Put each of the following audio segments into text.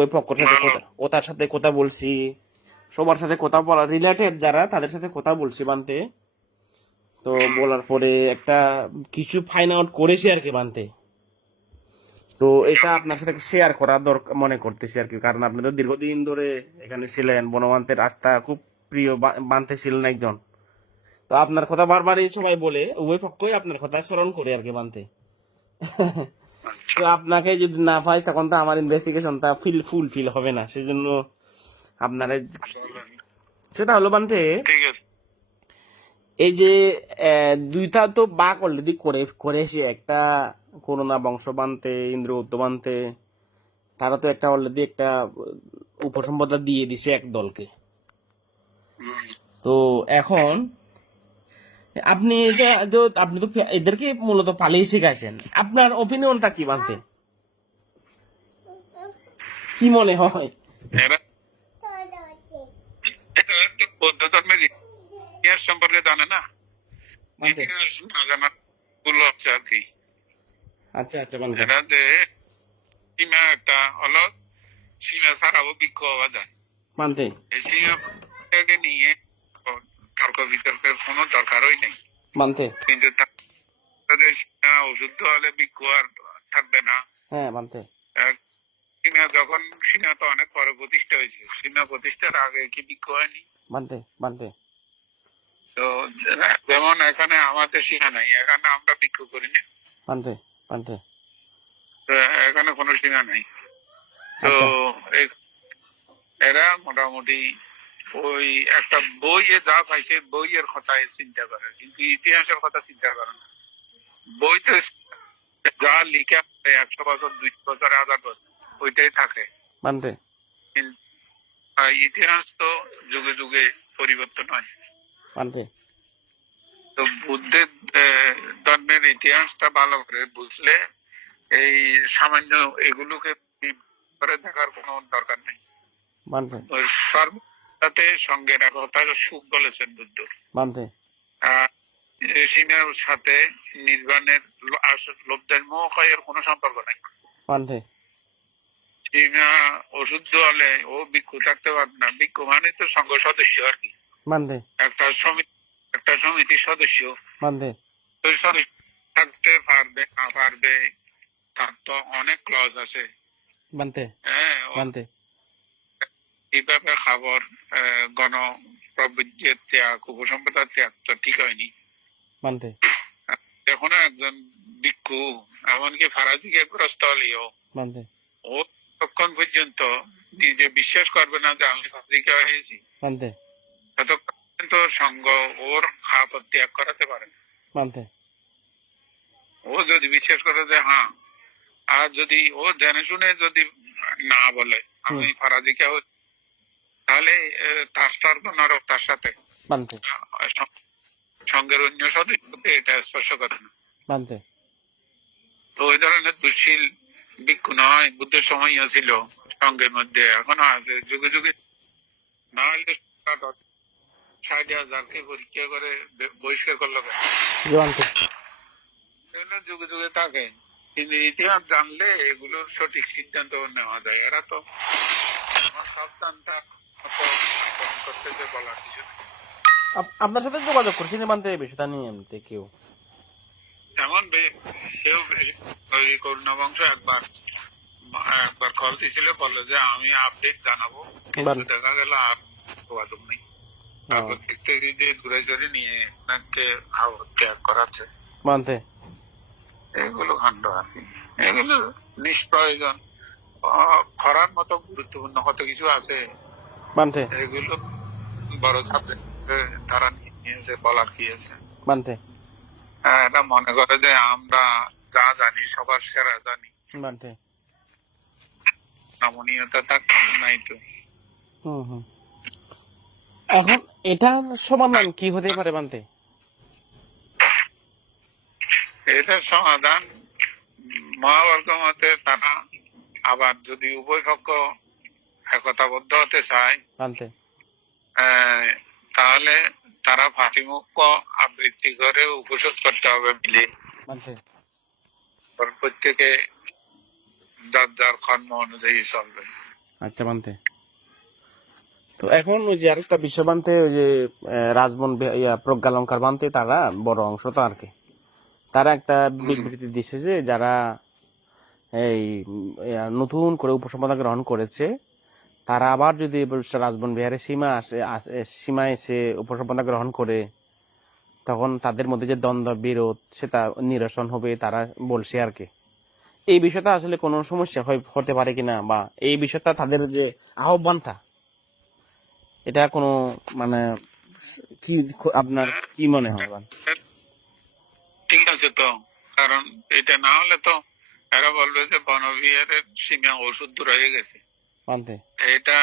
উভয় পক্ষের সাথে ওটার সাথে কথা বলছি, সবার সাথে কথা বলা, রিলেটেড যারা তাদের সাথে কথা বলছি বানতে। তো বলার পরে একটা কিছু ফাইন্ড আউট করেছি আর কি বানতে। তো এটা আপনার সাথে শেয়ার করা দরকার মনে করতেছি আর কি, কারণ আপনি তো দীর্ঘদিন ধরে এখানে ছিলেন, বনবান্তের রাস্তা খুব প্রিয় বানতে ছিলেন একজন। তো আপনার কথা বারবারই সবাই বলে, উভয় পক্ষই আপনার কথা স্মরণ করে আর কি বানতে। তো আপনাকে যদি না পাই তখন তো আমার ইনভেস্টিগেশনটা ফুলফিল হবে না, সেজন্য আপনারা সেটা হলো বানতে। এই যে দুইটা তো বাঘ অলরেডি করেছে, একটা করোনা বংশ বানতে, ইন্দ্রগুপ্ত বানতে, তারা তো একটা অলরেডি একটা উপসম্পদা দিয়ে দিছে এক দলকে। তো এখন আপনি আপনি তো এদেরকে মূলত পালিয়ে শিখাইছেন, আপনার ওপিনিয়নটা কি বানতে, কি মনে হয়? ইতিহাস সম্পর্কে জানে না, ইতিহাস না জানার গুলো আছে আর কি। আচ্ছা আচ্ছা বানতে, এরা যে সীমা একটা হলো, সীমা ছাড়াও বিক্ষোভ হওয়া যায় বানতে। এই সীমাকে নিয়ে তর্ক বিতর্কের কোনো দরকারই নেই বানতে। কিন্তু তাদের সীমা অশুদ্ধ হলে বিক্ষোভ আর থাকবে না। হ্যাঁ বানতে। সীমা যখন, সীমা তো অনেক পরে প্রতিষ্ঠা হয়েছে, সীমা প্রতিষ্ঠার আগে কি বিক্ষোভ হয়নি? বানতে বানতে। তো যেমন এখানে আমাদের সীমা নাই, এখানে আমরা বিক্ষোভ করি না, বানতে বানতে। এখানে কোনো সীমা নাই। তো এরা মোটামুটি ওই একটা বইয়ে যা পাইছে বইয়ের কথা চিন্তা করে, কিন্তু ইতিহাসের কথা চিন্তা করে না। বইতে যা লিখে আছে 100 বছর, 200 বছর, 1000 বছর ওইটাই থাকে। ইতিহাস তো যুগে যুগে পরিবর্তন হয়। তো বুদ্ধের ধর্মের ইতিহাসটা ভালো করে বুঝলে এই সামান্য এগুলোকে করে দেখার কোনো দরকার নেই। সর্বসাথে সঙ্গে রাখো, তাহলে সুখ বলেছেন বুদ্ধ। সীমার সাথে নির্বাণের লোভদের মোহ এর কোনো সম্পর্ক নাই। সীমা অশুদ্ধ হলে ও ভিক্ষু থাকতে পারবে না। ভিক্ষু মানে তো সংঘ সদস্য আর কি, একটা সমিতির সদস্য। থাকতে পারবে না পারবে তার তো অনেক ক্লজ আছে। এইভাবে খাবার গণ প্রবৃত্তির ত্যাগ, উপসম্পদার ত্যাগ তো ঠিক হয়নি। এখনো একজন ভিক্ষু এমনকি ফারাজিকে গ্রস্ত হলেও ও ততক্ষণ পর্যন্ত নিজে বিশ্বাস করবে না যে আমি ফারাজিকে হয়েছি, ততক্ষণ পর্যন্ত সঙ্গ ওর খাপ ত্যাগ করাতে পারে। ও যদি বিশ্বাস করে যে হ্যাঁ, আর যদি ও জেনে শুনে যদি না বলে আমি ফারাজিকে, তাহলে তার স্বর্গ নরক তার সাথে, সঙ্গের অন্য সদস্যকে এটা স্পর্শ করে না। তো ওই ধরনের দুঃশীল ভিক্ষু নয়, বুদ্ধের সময়ও ছিল সঙ্গের মধ্যে, এখনো আছে, যুগে যুগে। না হলে 60,000-কে পরীক্ষা করে বহিষ্কার করলো কেন? যুগে যুগে থাকে, কিন্তু ইতিহাস জানলে এগুলোর সঠিক সিদ্ধান্ত নেওয়া যায়। এরা তো সাবধানটা করতেছে বলার কিছু নেই। আপনার সাথে যোগাযোগ করছি বানতে এই বিষয়টা নিয়ে এমনিতে কেউ তেমন কেউ ওই করুণা বংশ একবার কল দিয়েছিল, বললো যে আমি আপডেট জানাবো, কিন্তু দেখা গেল আর যোগাযোগ নেই। তারপর দেখতে যে দূরে জোরে নিয়ে নাকি ত্যাগ করাচ্ছে এগুলো কাণ্ড আর কি। এগুলো নিষ্প্রয়োজন। করার মতো গুরুত্বপূর্ণ কত কিছু আছে, এগুলো বড় সাবজেক্ট তারা নিয়ে বলার কি আছে। এটা মনে করে যে আমরা যা জানি সবার সেরা জানি, নমনীয়তা থাকতে নাই তো। এখন এটা সমাধান কি হতে পারে বানতে? এটার সমাধান মহাবর্গ মতে তারা আবার যদি উভয় পক্ষ একতাবদ্ধ হতে চায় তাহলে তারা ফাঁকিমুক্ত আবৃত্তি করে উপসদ করতে হবে মিলে। প্রত্যেকে যার যার কর্ম অনুযায়ী চলবে। আচ্ছা বানতে। তো এখন ওই যে আরেকটা বিষয় বানতে, ওই যে রাজবন প্রজ্ঞালঙ্কার বানতে তারা বড় অংশ তো আর কি, তারা একটা বিবৃতি দিছে যে যারা এই নতুন করে উপসম্পাদনা গ্রহণ করেছে তারা আবার যদি রাজবন বিহারের সীমা এসে উপসম্পাদনা গ্রহণ করে, তখন তাদের মধ্যে যে দ্বন্দ্ব বিরোধ সেটা নিরসন হবে তারা বলছে আর কি। এই বিষয়টা আসলে কোনো সমস্যা হতে পারে কিনা, বা এই বিষয়টা তাদের যে আহ্বানটা, এটা কোনো মানে কি আপনার কি মনে হয়? ঠিক আছে তো, কারণ এটা না হলে তো এরা বলবে যে বনবিহারের সীমা অশুদ্ধ রয়ে গেছে। এটা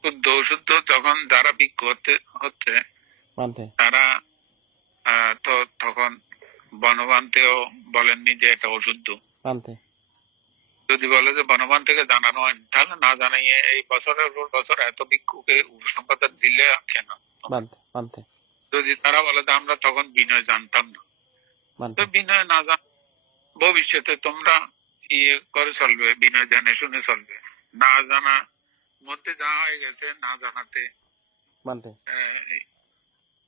শুদ্ধ অশুদ্ধ যখন যারা বিক্ষোভ হচ্ছে তারা তো তখন বনবান্তেও বলেননি যে এটা অশুদ্ধ। যদি বলে যে বনবান থেকে জানানো হয় তাহলে না জানাইয়ে এই বছরের পর বছর এত বিক্ষোভকে উপসম্পাদক দিলে কেন? যদি তারা বলে যে আমরা তখন বিনয় জানতাম না, তো বিনয় না জান ভবিষ্যতে তোমরা ইয়ে করে চলবে, বিনয় জানে শুনে চলবে। না জানা মধ্যে যা হয়ে গেছে না জানাতে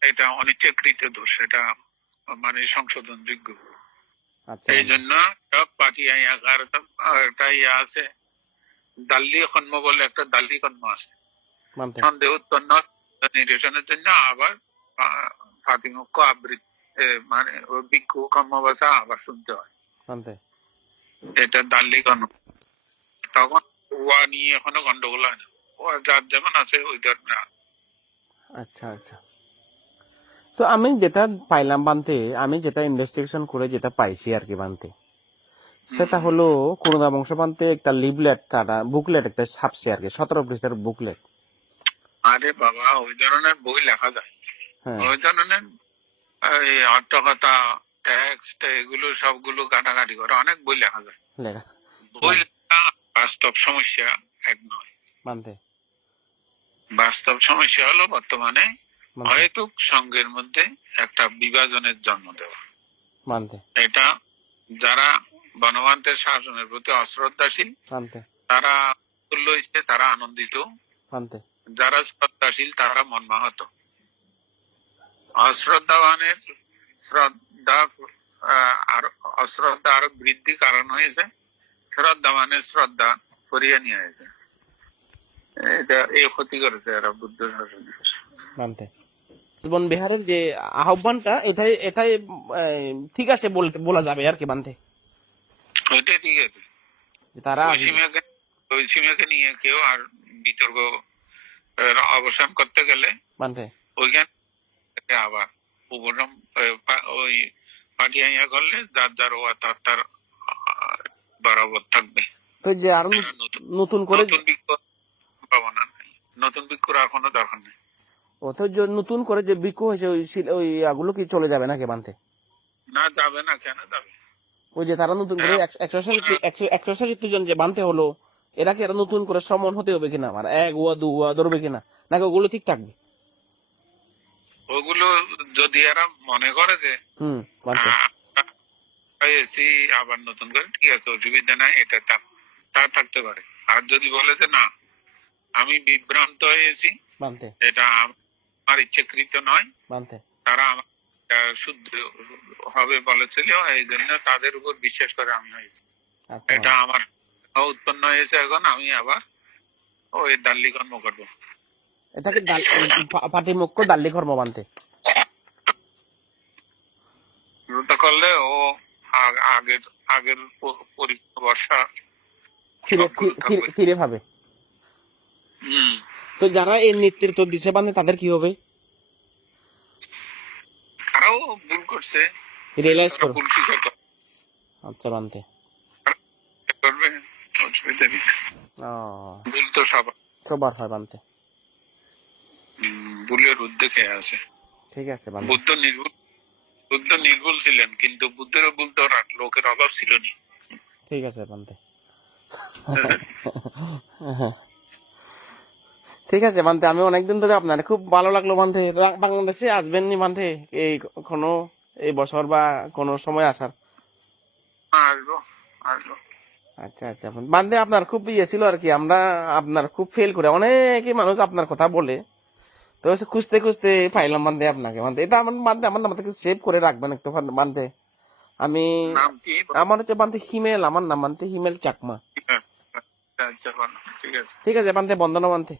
এটা অনিচ্ছাকৃত দোষ, এটা মানে সংশোধন যোগ্য। এই জন্য সব পার্টি একটা ইয়ে আছে, দাল্লি কর্ম বলে একটা দাল্লি কর্ম আছে, সন্দেহ উৎপন্ন নিরসনের জন্য আবার ফাতিমুক্ষ আবৃত্তি মানে ভিক্ষু কর্মবাসা আবার শুনতে হয়, এটা দাল্লি কর্ম। তখন ওয়া নিয়ে এখনো গন্ডগোল হয় না, ওয়া যার যেমন আছে ওই ধরনের। আচ্ছা আচ্ছা। তো আমি যেটা পাইলাম বানতে, আমি যেটা ইনভেস্টিগেশন করে যেটা পাইছি আর কি বানতে, সেটা হলো করুণা বংশ বানতে একটা লিভলেট তারা বুকলেট একটা ছাপছে আর কি, 17 পৃষ্ঠার বুকলেট। আরে বাবা, ওই ধরনের বই লেখা যায়, ওই ধরনের অর্থকথা টেক্সট এগুলো সবগুলো কাটাকাটি করে অনেক বই লেখা যায়। বই লেখা বাস্তব সমস্যা এক নয়। বাস্তব সমস্যা হলো বর্তমানে হয়তো সংঘের মধ্যে একটা বিভাজনের জন্ম দেওয়া। এটা যারা বনবান্তের শাসনের প্রতি অশ্রদ্ধাশীল তারা তুল্য হয়েছে, তারা আনন্দিত, যারা শ্রদ্ধাশীল তারা মর্মাহত। অশ্রদ্ধাবানের শ্রদ্ধা আর অশ্রদ্ধা আরো বৃদ্ধি কারণ হয়েছে, শ্রদ্ধাবানের শ্রদ্ধা করিয়ে নিয়ে হয়েছে। এটা এই ক্ষতি করেছে এরা বুদ্ধ শাসনের। বন বিহারের যে আহ্বানটা এটাই এটাই ঠিক আছে বলা যাবে আর কি বানতে, ওইটাই ঠিক আছে। তারা ওই সীমাকে নিয়ে কেউ আর বিতর্ক অবসান করতে গেলে ওইখানে আবার উপরম ওই পাটিয়া করলে যার যার ও তার বরাবর থাকবে। তো যে আরো নতুন করে পাবনা নাই, নতুন বিক্ষোভ আর কোনো দরকার নেই। ও তো নতুন করে যে বিক্ষোভ হয়েছে ওই আগুলো কি চলে যাবে নাকি বানতে? না যাবে না, কেন যাবে? ওই যে তারা নতুন করে 167 জন যে বানতে হলো, এরা কি এরা নতুন করে সমন হতে হবে কিনা, মানে 1 ওয়া 2 ওয়া ধরবে কিনা, নাকি ওগুলো ঠিক থাকবে? ওগুলো যদি এরা মনে করে যে আবার নতুন করে, ঠিক আছে, অসুবিধা নাই, এটা তা থাকতে পারে। আর যদি বলে যে না আমি বিভ্রান্ত হয়েছি, এটা আমার ইচ্ছাকৃত নয়, তারা আমার শুদ্ধ হবে বলেছিল, এই জন্য তাদের উপর বিশ্বাস করে আমি হয়েছি, এটা আমার উৎপন্ন হয়েছে, এখন আমি আবার ওই দাল্লি কর্ম করবো। এটাকে পার্টি মুখ্য দাল্লি কর্ম বানতে করলে ও আগের বর্ষা ফিরে পাবে। তো যারা এই নেতৃত্ব দিছে বানতে তাদের কি হবে? তারাও ভুল করছে, রিয়েলাইজ ভুল স্বীকার করে। আচ্ছা বানতে করবে, অসুবিধা নেই, ভুল তো সবার হয় বানতে, ভুলের ঊর্ধ্বে খেয়ে আছে। ঠিক আছে, বুদ্ধ নির্ভুল ছিলেন, কিন্তু বুদ্ধের ভুল তো লোকের অভাব ছিল না। ঠিক আছে বানতে, ঠিক আছে বানতে। আমি অনেকদিন ধরে আপনার খুব ভালো লাগলো বানতে, বাংলাদেশে আসবেন নি বানতে এই বছর বা কোনো সময় আসার? আসবো আসবো। আচ্ছা আচ্ছা বান্ধে আপনার খুব ইয়ে ছিল আর কি, আমরা আপনার খুব ফেল করে অনেকই মানুষ আপনার কথা বলে, তো হচ্ছে খুঁজতে খুঁজতে পাইলাম বান্ধে আপনাকে। বান্ধে এটা আমার বান্ধে, আমার নাম থেকে সেভ করে রাখবেন একটু বান্ধে। আমি নাম কি? আমার হচ্ছে বান্ধে হিমেল, আমার নাম বান্ধে হিমেল চাকমা। আচ্ছা, ঠিক আছে। ঠিক আছে বান্ধে, বন্দনা বান্ধে।